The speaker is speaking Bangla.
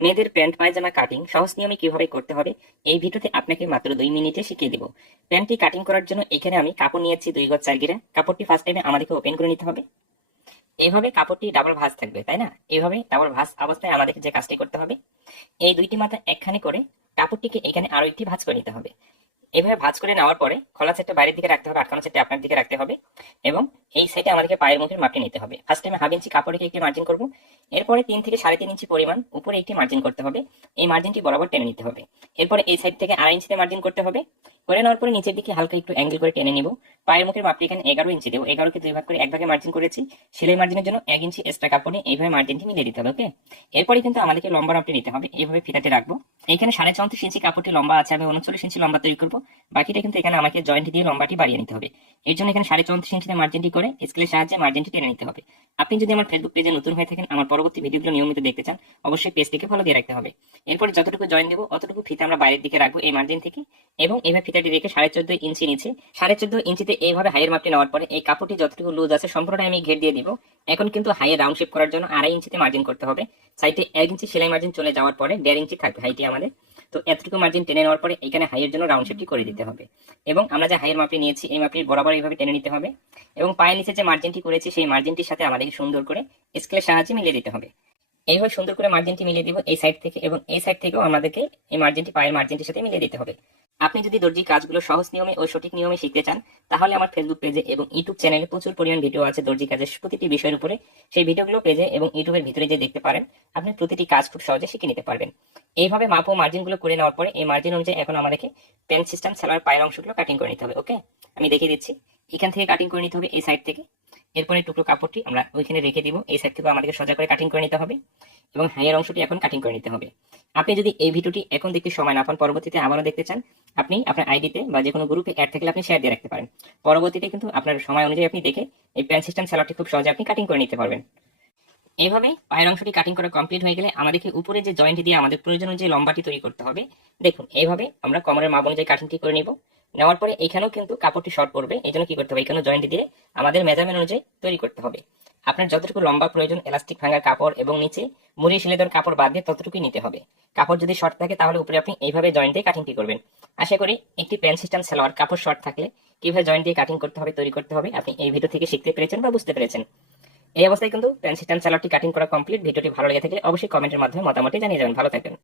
মেয়েদের প্যান্ট পায়জামা কাটিং সহজ নিয়মে কিভাবে করতে হবে এই ভিডিওতে আপনাকে মাত্র 2 মিনিটে শিখিয়ে দেব। প্যান্টটি কাটিং করার জন্য এখানে আমি কাপড় নিয়েছি 2 গজ 4 গিরা। কাপড়টি ফার্স্ট টাইমে আমাদেরকে ওপেন করে নিতে হবে। এইভাবে কাপড়টি ডাবল ভাঁজ থাকবে, তাই না? এইভাবে ডাবল ভাঁজ অবস্থায় আমাদেরকে যে কাজটি করতে হবে, এই দুইটি মাথা একখানে করে কাপড়টিকে এখানে আরো একটি ভাঁজ করে নিতে হবে। এভাবে ভাঁজ করে নেওয়ার পরে খোলা সেটটা বাইরের দিকে রাখতে হবে, আটকানো সেটটা আপনার দিকে রাখতে হবে এবং এই সাইডে আমাদেরকে পায়ের মুখের মাপটি নিতে হবে। ফার্স্ট টাইমে হাফ ইঞ্চি কাপড় রেখে একটি মার্জিন করব। এরপরে 3 থেকে 3.5 ইঞ্চি পরিমাণ উপরে একটি মার্জিন করতে হবে। এই মার্জিনটি বরাবর টেনে নিতে হবে। এরপরে এই সাইড থেকে 2.5 ইঞ্চিতে মার্জিন করতে হবে। করে নেওয়ার পরে নিচের দিকে হালকা একটু অ্যাঙ্গেল করে টেনে নিব। পায়ের মুখের মাপটি এখানে 11 ইঞ্চি দেবো। 11কে 2 ভাগ করে 1 ভাগে মার্জিন করেছি। সেলাই মার্জিনের জন্য 1 ইঞ্চি এক্সট্রা কাপড়ে এইভাবে মার্জিনটি মিলিয়ে দিতে হবে। ওকে, এরপরে কিন্তু আমাদেরকে লম্বা মাপটি নিতে হবে। এইভাবে ফিতাতে রাখবো। এখানে 34.5 ইঞ্চি কাপড়টি লম্বা আছে, আমি 39 ইঞ্চি লম্বা তৈরি করবো। বাকিটা কিন্তু এখানে আমাকে জয়েন্ট দিয়ে লম্বাটি বাড়িয়ে নিতে হবে। এর জন্য এখানে 34.5 ইঞ্চিতে মার্জিনটি করে স্কেলের সাহায্যে মার্জিনটি টেনে নিতে হবে। আপনি যদি আমার ফেসবুক পেজে নতুন হয়ে থাকেন, আমার পরবর্তী ভিডিওগুলো নিয়মিত দেখতে চান, অবশ্যই পেজটিকে ফলো দিয়ে রাখতে হবে। এরপরে যতটুকু জয়েন দেবো অতটুকু ফিতা আমরা বাইরের দিকে রাখবো এই মার্জিন থেকে এবং এইভাবে ফিতাটি রেখে 14.5 ইঞ্চি নিচে 14.5 ইঞ্চিতে এইভাবে হাইয়ের মাপটি নেওয়ার পরে এই কাপড়টি যতটুকু লুজ আছে সম্পূর্ণটা আমি ঘের দিয়ে দিব। এখন কিন্তু হাইয়ের রাউন্ড শেপ করার জন্য 2.5 ইঞ্চিতে মার্জিন করতে হবে। সাইডে 1 ইঞ্চি সেলাই মার্জিন চলে যাওয়ার পরে 1.5 ইঞ্চি থাকবে হাইটি আমাদের। তো এতটুকু মার্জিন টেনে নেওয়ার পরে এখানে হাইয়ের জন্য রাউন্ড শেপটি করে দিতে হবে এবং আমরা যে হাইয়ের মাপটি নিয়েছি এই মাপটি বরাবর এইভাবে টেনে নিতে হবে এবং পায়ের নিচে যে মার্জিনটি করেছি সেই মার্জিনটির সাথে আমাদেরকে সুন্দর করে স্কেলের সাহায্যে মিলিয়ে দিতে হবে। এইভাবে সুন্দর করে মার্জিনটি মিলিয়ে দিব এই সাইড থেকে এবং এই সাইড থেকেও আমাদেরকে এই মার্জিনটি পায়ের মার্জিনটির সাথে মিলিয়ে দিতে হবে। আপনি যদি দর্জি কাজগুলো সহজ নিয়মে ও সঠিক নিয়মে শিখতে চান, তাহলে আমার ফেসবুক পেজে এবং ইউটিউব চ্যানেলে প্রচুর পরিমাণ ভিডিও আছে দর্জি কাজের প্রতিটি বিষয়ের উপরে। সেই ভিডিওগুলো পেজে এবং ইউটিউবের ভিতরে যে দেখতে পারেন, আপনি প্রতিটি কাজ খুব সহজে শিখে নিতে পারবেন। এইভাবে মাপ ও মার্জিনগুলো করে নেওয়ার পরে এই মার্জিন অনুযায়ী এখন আমাদেরকে প্যান্ট সিস্টেম সেলার পায়ের অংশগুলো কাটিং করে নিতে হবে। ওকে, আমি দেখিয়ে দিচ্ছি। এখান থেকে কাটিং করে নিতে হবে এই সাইড থেকে। এরপরে টুকরো কাপড়টি আমরা ওইখানে রেখে দিব। এই সাইড থেকে আমাদেরকে সোজা করে কাটিং করে নিতে হবে এবং হাইয়ের অংশটি এখন কাটিং করে নিতে হবে। আপনি যদি এই ভিডিওটি এখন দেখতে সময় না পান, পরবর্তীতে আবারও দেখতে চান, আপনি আপনার আইডিতে বা যে কোনো গ্রুপে অ্যাড থাকলে আপনি শেয়ার দিয়ে রাখতে পারেন। পরবর্তীতে কিন্তু আপনার সময় অনুযায়ী আপনি দেখে এই প্যান্ট সিস্টেম সেলারটি খুব সহজে আপনি কাটিং করে নিতে পারবেন। এইভাবে পায়ের অংশটি কাটিং করা কমপ্লিট হয়ে গেলে আমাদেরকে উপরে যে জয়েন্ট দিয়ে আমাদের প্রয়োজন অনুযায়ী লম্বাটি তৈরি করতে হবে। দেখুন, এইভাবে আমরা কোমরের মাপ অনুযায়ী কাটিংটি করে নিব। নেওয়ার পরে এখানেও কিন্তু কাপড়টি শর্ট পড়বে, এই জন্য কি করতে হবে, এখানেও জয়েন্ট দিয়ে আমাদের মেজারমেন্ট অনুযায়ী তৈরি করতে হবে। আপনার যতটুকু লম্বা প্রয়োজন এলাস্টিক ভাঙার কাপড় এবং নিচে মুড়ি সিলে দেওয়ার কাপড় বাদ দিয়ে ততটুকুই নিতে হবে। কাপড় যদি শর্ট থাকে তাহলে উপরে আপনি এইভাবে জয়েন্ট দিয়ে কাটিংটি করবেন। আশা করি একটি প্যান্ট সিস্টেম সালোয়ার কাপড় শর্ট থাকলে কিভাবে জয়েন্ট দিয়ে কাটিং করতে হবে, তৈরি করতে হবে, আপনি এই ভিডিও থেকে শিখতে পেরেছেন বা বুঝতে পেরেছেন। এই অবস্থায় কিন্তু প্যান্ট সিস্টেম সালোয়ারটি কাটিং করা কমপ্লিট। ভিডিওটি ভালো লেগে থাকলে অবশ্যই কমেন্টের মাধ্যমে মতামতটি জানিয়ে যাবেন। ভালো থাকবেন।